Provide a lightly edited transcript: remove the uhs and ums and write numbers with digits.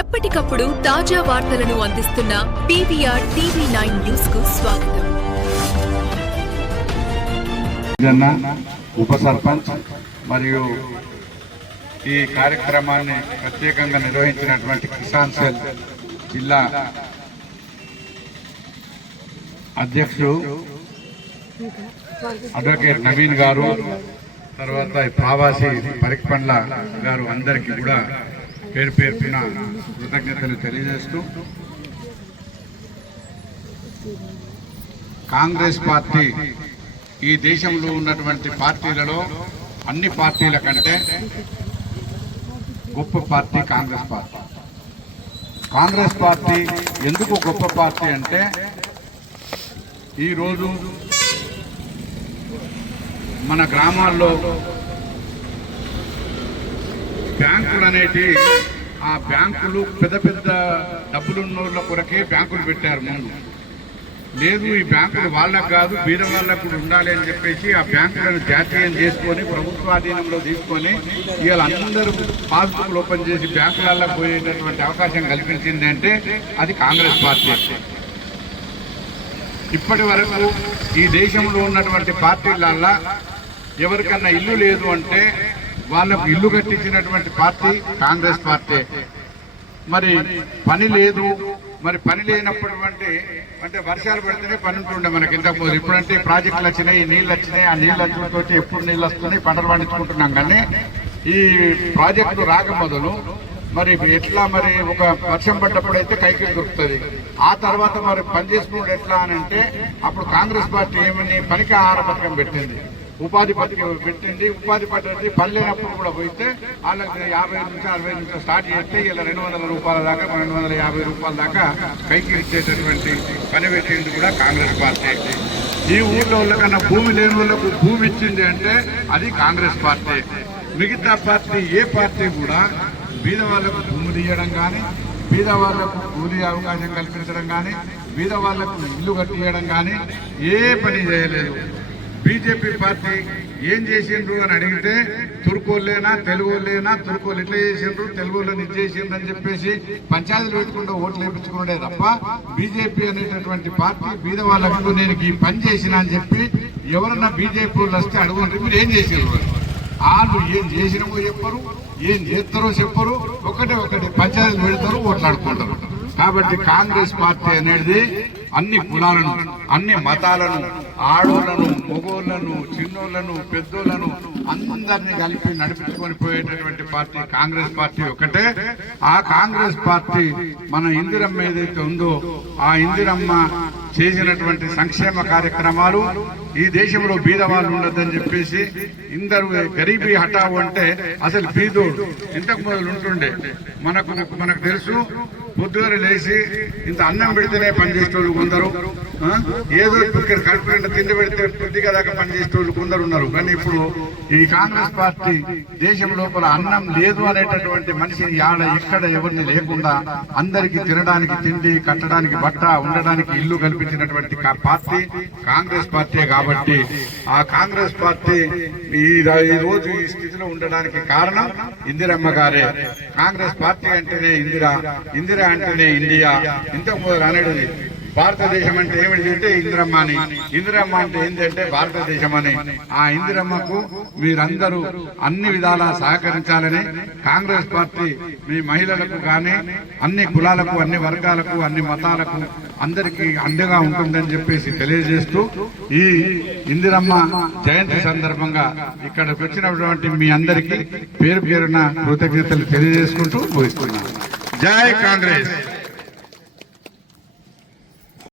ఎప్పటికప్పుడు తాజా వార్తలను అందిస్తున్న పీవీఆర్ టీవీ9 న్యూస్ కు స్వాగతం. ఉప సర్పంచ్ మరియు ఈ కార్యక్రమాన్ని ప్రత్యేకంగా నిర్వహించినటువంటి కిసాన్ సెల్ జిల్లా అధ్యక్షుడు అడ్వకేట్ నవీన్ గారు, తర్వాత ప్రవాసి పరిక్పండ్ల గారు అందరికీ కూడా పేరు పేరున కృతజ్ఞతలు తెలియజేస్తూ, కాంగ్రెస్ పార్టీ ఈ దేశంలో ఉన్నటువంటి పార్టీలలో అన్ని పార్టీల కంటే గొప్ప party Congress party. Congress party ఎందుకు గొప్ప పార్టీ అంటే, ఈరోజు మన గ్రామాల్లో బ్యాంకులు అనేటి, ఆ బ్యాంకులు పెద్ద పెద్ద డబ్బులున్నోళ్ళ కొరకే బ్యాంకులు పెట్టారు. ముందు లేదు, ఈ బ్యాంకులు వాళ్ళకు కాదు బీద వాళ్ళకు కూడా ఉండాలి అని చెప్పేసి ఆ బ్యాంకులను జాతీయం చేసుకొని ప్రభుత్వాధీనంలో తీసుకొని ఇవాళ అందరూ పాస్బుక్లు ఓపెన్ చేసి బ్యాంకులలో పోయేటటువంటి అవకాశం కల్పించింది అంటే అది కాంగ్రెస్ పార్టీ. ఇప్పటి వరకు ఈ దేశంలో ఉన్నటువంటి పార్టీలల్లా ఎవరికన్నా ఇల్లు లేదు అంటే వాళ్ళకు ఇల్లు కట్టించినటువంటి పార్టీ కాంగ్రెస్ పార్టీ. మరి పని లేదు, మరి పని లేనప్పటి అంటే వర్షాలు పడితేనే పని ఉంటుండే మనకి ఇంతకుముందు. ఇప్పుడంటే ప్రాజెక్టులు వచ్చినాయి, నీళ్ళు వచ్చినాయి, ఆ నీళ్ళు వచ్చినతో ఎప్పుడు నీళ్ళు వస్తున్నాయి, పంటలు పండించుకుంటున్నాం. కానీ ఈ ప్రాజెక్టులు రాక మొదలు మరి ఎట్లా, మరి ఒక వర్షం పడ్డప్పుడైతే కైకి దొరుకుతుంది. ఆ తర్వాత మరి పని చేసుకున్నాడు ఎట్లా అని అంటే, అప్పుడు కాంగ్రెస్ పార్టీ ఏమని పనికి ఆహార పథకం పెట్టింది, ఉపాధి పథకం పెట్టింది. ఉపాధి పద్ధతి పని లేనప్పుడు కూడా పోయితే వాళ్ళకి 50 నుంచి 60 నుంచి స్టార్ట్ చేస్తే ఇలా 200 రూపాయల దాకా 250 రూపాయల దాకా కైకి ఇచ్చేటటువంటి పని పెట్టింది కూడా కాంగ్రెస్ పార్టీ. ఈ ఊళ్ళో వాళ్ళకన్నా భూమి లేని వాళ్ళకు భూమి ఇచ్చింది అంటే అది కాంగ్రెస్ పార్టీ. మిగతా పార్టీ ఏ పార్టీ కూడా బీద వాళ్లకు భూమి తీయడం కానీ, బీద వాళ్లకు కూలీ అవకాశం కల్పించడం కానీ, బీద వాళ్లకు ఇల్లు కట్టియడం కానీ ఏ పని చేయలేదు. బీజేపీ పార్టీ ఏం చేసిండ్రు అని అడిగితే తుర్కోళ్ళేనా తెలుగోళ్ళేనా, తుర్కోళ్ళు ఇట్లా చేసిండ్రు, తెలుగోళ్ళని ఇది చేసిండ్రు అని చెప్పేసి పంచాయతీలు పెట్టుకుంటూ ఓట్లు వేయించుకున్నాడే తప్ప బీజేపీ అనేటటువంటి పార్టీ బీద వాళ్ళకు నేను ఈ పని చేసినా అని చెప్పి ఎవరన్నా బీజేపీ వాళ్ళు వస్తే అడుగుంటే మీరు ఏం చేసిండ్రు, వాళ్ళు ఏం చేసినామో చెప్పరు, ఏం చేస్తారో చెప్పరు, ఒకటే పంచాయతీలు పెడతారు, ఓట్లాడుకుంటారు. కాబట్టి కాంగ్రెస్ పార్టీ అనేది అన్ని కులాలను, అన్ని మతాలను, ఆడోళ్లను, మగోళ్లను, చిన్నోళ్లను, పెద్దోళ్లను అందరినీ కలిపి నడిపించుకొని పోయేటటువంటి పార్టీ కాంగ్రెస్ పార్టీ ఒకటే. ఆ కాంగ్రెస్ పార్టీ మన ఇందిరమ్మ ఏదైతే ఉందో, ఆ ఇందిరమ్మ చేసినటువంటి సంక్షేమ కార్యక్రమాలు ఈ దేశంలో బీద వాళ్ళు ఉండదని చెప్పేసి, ఇందరూ గరీబీ హఠావు అంటే అసలు బీదోడు ఇంతకు మొదలు ఉంటుండే. మనకు తెలుసు, పొద్దుగారు లేచి ఇంత అన్నం పెడితేనే పనిచేసేవాళ్ళు కొందరు, ఏదో కడుపు నిండా తిండి పెడితే కొద్దిగా దాకా పనిచేసేవాళ్ళు కొందరు ఉన్నారు. కానీ ఇప్పుడు ఈ కాంగ్రెస్ పార్టీ దేశం లోపల అన్నం లేదు అనేటటువంటి మనిషిని ఆడ ఎక్కడ ఎవరిని లేకుండా అందరికీ తినడానికి తిండి, కట్టడానికి బట్ట, ఉండడానికి ఇల్లు కల్పించినటువంటి పార్టీ కాంగ్రెస్ పార్టీ. కాబట్టి ఆ కాంగ్రెస్ పార్టీ ఈ రోజు ఈ స్థితిలో ఉండడానికి కారణం ఇందిరమ్మ గారే. కాంగ్రెస్ పార్టీ అంటేనే ఇందిరా అంటేనే ఇండియా. ఇంతకు మొదలు అనేది భారతదేశం అంటే ఏమిటి అంటే ఇందిరమ్మ అని, ఇందిరమ్మ అంటే ఏంటంటే భారతదేశం అని. ఆ ఇందిరమ్మకు మీరందరూ అన్ని విధాలా సహకరించాలని కాంగ్రెస్ పార్టీ మీ మహిళలకు కానీ, అన్ని కులాలకు, అన్ని వర్గాలకు, అన్ని మతాలకు అందరికీ అండగా ఉంటుందని చెప్పేసి తెలియజేస్తూ, ఈ ఇందిరమ్మ జయంతి సందర్భంగా ఇక్కడికి వచ్చినటువంటి మీ అందరికీ పేరు పేరున కృతజ్ఞతలు తెలియజేసుకుంటూ ముగిస్తున్నాను. జై కాంగ్రెస్.